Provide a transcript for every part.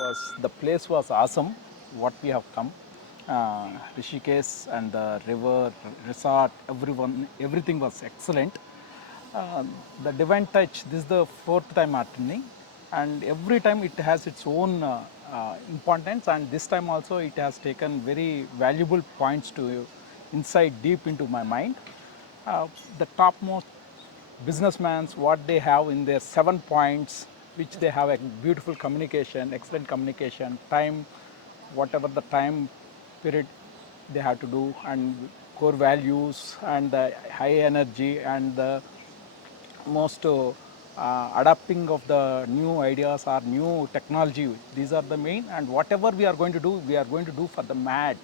was the place was awesome. What we have come, uh, Rishikesh and the river, resort, everyone, everything was excellent. Uh, the divine touch. This is the fourth time attending, and every time it has its own uh, uh, importance. And this time also, it has taken very valuable points to inside deep into my mind. Uh, the topmost businessmen what they have in their seven points which they have a beautiful communication excellent communication time whatever the time period they have to do and core values and the high energy and the most uh, adapting of the new ideas or new technology. These are the main and whatever we are going to do we are going to do for the mad.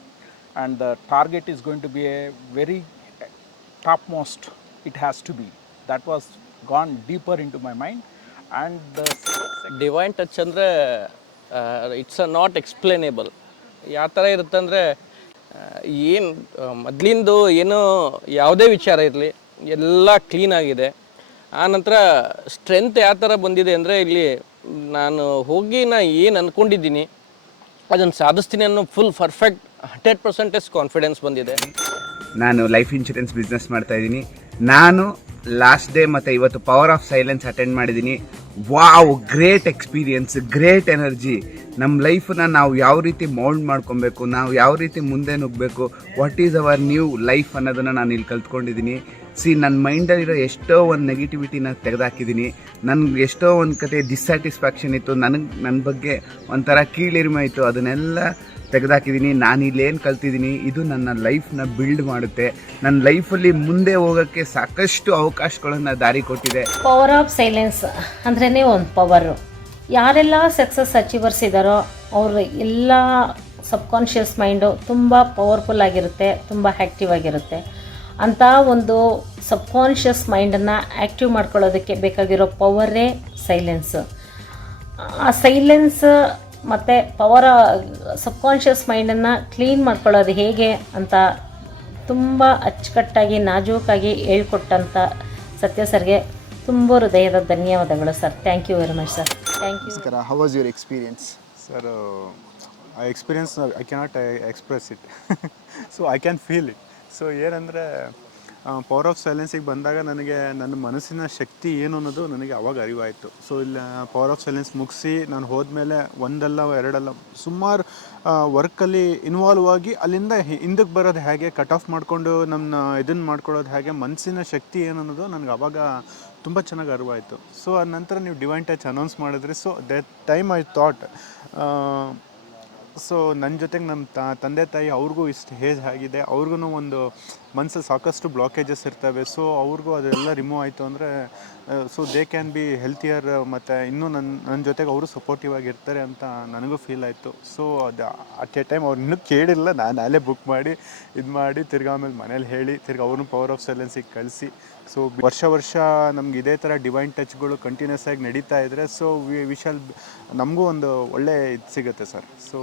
And the target is going to be a very topmost it has to be. That was gone deeper into my mind and the divine touch ಅಂದರೆ it's a not explainable ಯಾವ ಥರ ಇರುತ್ತಂದರೆ ಏನು ಮೊದಲಿಂದು ಏನು ಯಾವುದೇ ವಿಚಾರ ಇರಲಿ ಎಲ್ಲ ಕ್ಲೀನಾಗಿದೆ ಆನಂತರ ಸ್ಟ್ರೆಂತ್ ಯಾವ ಥರ ಬಂದಿದೆ ಅಂದರೆ ಇಲ್ಲಿ ನಾನು ಹೋಗಿ ನಾ ಏನು ಅಂದ್ಕೊಂಡಿದ್ದೀನಿ ಅದನ್ನು ಸಾಧಿಸ್ತೀನಿ ಅನ್ನೋ full perfect hundred percentage confidence ಬಂದಿದೆ. ನಾನು ಲೈಫ್ ಇನ್ಶೂರೆನ್ಸ್ ಬಿಸ್ನೆಸ್ ಮಾಡ್ತಾ ಇದ್ದೀನಿ. ನಾನು ಲಾಸ್ಟ್ ಡೇ ಮತ್ತು ಇವತ್ತು ಪವರ್ ಆಫ್ ಸೈಲೆನ್ಸ್ ಅಟೆಂಡ್ ಮಾಡಿದ್ದೀನಿ. Wow great experience great energy ನಮ್ಮ ಲೈಫನ್ನ ನಾವು ಯಾವ ರೀತಿ ಮೌಲ್ಡ್ ಮಾಡ್ಕೊಬೇಕು, ನಾವು ಯಾವ ರೀತಿ ಮುಂದೆ ನುಗ್ಗಬೇಕು what is our new life ಅನ್ನೋದನ್ನು ನಾನು ಇಲ್ಲಿ ಕಲ್ತ್ಕೊಂಡಿದ್ದೀನಿ. ಸಿ ನನ್ನ ಮೈಂಡಲ್ಲಿರೋ ಎಷ್ಟೋ ಒಂದು ನೆಗೆಟಿವಿಟಿನ ತೆಗೆದಾಕಿದ್ದೀನಿ. ನನಗೆ ಎಷ್ಟೋ ಒಂದು ಕತೆ ಡಿಸ್ಸ್ಯಾಟಿಸ್ಫ್ಯಾಕ್ಷನ್ ಇತ್ತು. ನನಗೆ ನನ್ನ ಬಗ್ಗೆ ಒಂಥರ ಕೀಳಿರಿಮೆ ಇತ್ತು. ಅದನ್ನೆಲ್ಲ ತೆಗೆದಾಕಿದ್ದೀನಿ ನಾನು ಇಲ್ಲೇನು ಕಲ್ತಿದ್ದೀನಿ ಇದು ನನ್ನ ಲೈಫ್ನ ಬಿಲ್ಡ್ ಮಾಡುತ್ತೆ. ನನ್ನ ಲೈಫಲ್ಲಿ ಮುಂದೆ ಹೋಗೋಕ್ಕೆ ಸಾಕಷ್ಟು ಅವಕಾಶಗಳನ್ನು ದಾರಿ ಕೊಟ್ಟಿದೆ. ಪವರ್ ಆಫ್ ಸೈಲೆನ್ಸ್ ಅಂದ್ರೇ ಒಂದು ಪವರು ಯಾರೆಲ್ಲ ಸಕ್ಸಸ್ ಅಚೀವರ್ಸ್ ಇದ್ದಾರೋ ಅವರು ಎಲ್ಲ ಸಬ್ಕಾನ್ಷಿಯಸ್ ಮೈಂಡು ತುಂಬ ಪವರ್ಫುಲ್ ಆಗಿರುತ್ತೆ, ತುಂಬ ಆ್ಯಕ್ಟಿವ್ ಆಗಿರುತ್ತೆ. ಅಂಥ ಒಂದು ಸಬ್ಕಾನ್ಷಿಯಸ್ ಮೈಂಡನ್ನು ಆ್ಯಕ್ಟಿವ್ ಮಾಡ್ಕೊಳ್ಳೋದಕ್ಕೆ ಬೇಕಾಗಿರೋ ಪವರೇ ಸೈಲೆನ್ಸ್ ಆ ಸೈಲೆನ್ಸ್ ಮತ್ತು ಪವರ್ ಸಬ್ಕಾನ್ಷಿಯಸ್ ಮೈಂಡನ್ನು ಕ್ಲೀನ್ ಮಾಡ್ಕೊಳ್ಳೋದು ಹೇಗೆ ಅಂತ ತುಂಬ ಅಚ್ಚುಕಟ್ಟಾಗಿ ನಾಜೂಕಾಗಿ ಹೇಳ್ಕೊಟ್ಟಂಥ ಸತ್ಯ ಸರ್ಗೆ ತುಂಬ ಹೃದಯದ ಧನ್ಯವಾದಗಳು sir thank you very much sir thank you ನಮಸ್ಕಾರ. How was your experience sir I experience I cannot express it so I can feel it so ಏನಂದರೆ ಪವರ್ ಆಫ್ ಸೈಲೆನ್ಸಿಗೆ ಬಂದಾಗ ನನಗೆ ನನ್ನ ಮನಸ್ಸಿನ ಶಕ್ತಿ ಏನು ಅನ್ನೋದು ನನಗೆ ಅವಾಗ ಅರಿವಾಯಿತು. ಸೊ ಇಲ್ಲ ಪವರ್ ಆಫ್ ಸೈಲೆನ್ಸ್ ಮುಗಿಸಿ ನಾನು ಹೋದ್ಮೇಲೆ ಒಂದಲ್ಲ ಎರಡಲ್ಲ ಸುಮಾರು ವರ್ಕಲ್ಲಿ ಇನ್ವಾಲ್ವ್ ಆಗಿ ಅಲ್ಲಿಂದ ಹಿಂದಕ್ಕೆ ಬರೋದು ಹೇಗೆ ಕಟ್ ಆಫ್ ಮಾಡಿಕೊಂಡು ನಮ್ಮ ಇದನ್ನು ಮಾಡ್ಕೊಳ್ಳೋದು ಹೇಗೆ, ಮನಸ್ಸಿನ ಶಕ್ತಿ ಏನು ಅನ್ನೋದು ನನಗೆ ಅವಾಗ ತುಂಬ ಚೆನ್ನಾಗಿ ಅರಿವಾಯಿತು. ಸೊ ಆ ನಂತರ ನೀವು ಡಿವೈನ್ ಟಚ್ ಅನೌನ್ಸ್ ಮಾಡಿದ್ರಿ. So that time I thought so ನನ್ನ ಜೊತೆಗೆ ನಮ್ಮ ತಂದೆ ತಾಯಿ ಅವ್ರಿಗೂ ಇಷ್ಟು ಹೇಜ್ ಆಗಿದೆ. ಅವ್ರಿಗೂ ಒಂದು ಮನಸ್ಸಲ್ಲಿ ಸಾಕಷ್ಟು ಬ್ಲಾಕೇಜಸ್ ಇರ್ತವೆ. ಸೊ ಅವ್ರಿಗೂ ಅದೆಲ್ಲ ರಿಮೂವ್ ಆಯಿತು ಅಂದರೆ so they can be healthier ಮತ್ತು ಇನ್ನೂ ನನ್ನ ನನ್ನ ಜೊತೆಗೆ ಅವರು ಸಪೋರ್ಟಿವ್ ಆಗಿರ್ತಾರೆ ಅಂತ ನನಗೂ ಫೀಲ್ ಆಯಿತು. ಸೊ ಅದು ಅಟ್ ಎ ಟೈಮ್ ಅವ್ರು ಇನ್ನೂ ಕೇಳಿಲ್ಲ. ನಾನು ಅಲ್ಲೇ ಬುಕ್ ಮಾಡಿ, ಇದು ಮಾಡಿ, ತಿರ್ಗಿ ಆಮೇಲೆ ಮನೇಲಿ ಹೇಳಿ, ತಿರ್ಗಿ ಅವ್ರನ್ನ ಪವರ್ ಆಫ್ ಸೈಲೆನ್ಸಿಗೆ ಕಳಿಸಿ. ಸೊ ವರ್ಷ ವರ್ಷ ನಮ್ಗೆ ಇದೇ ಥರ ಡಿವೈನ್ ಟಚ್ಗಳು ಕಂಟಿನ್ಯೂಸ್ ಆಗಿ ನಡೀತಾ ಇದ್ದರೆ ಸೊ ವಿ ವಿಶಾಲ್ ನಮಗೂ ಒಂದು ಒಳ್ಳೆ ಇದು ಸಿಗುತ್ತೆ ಸರ್. ಸೊ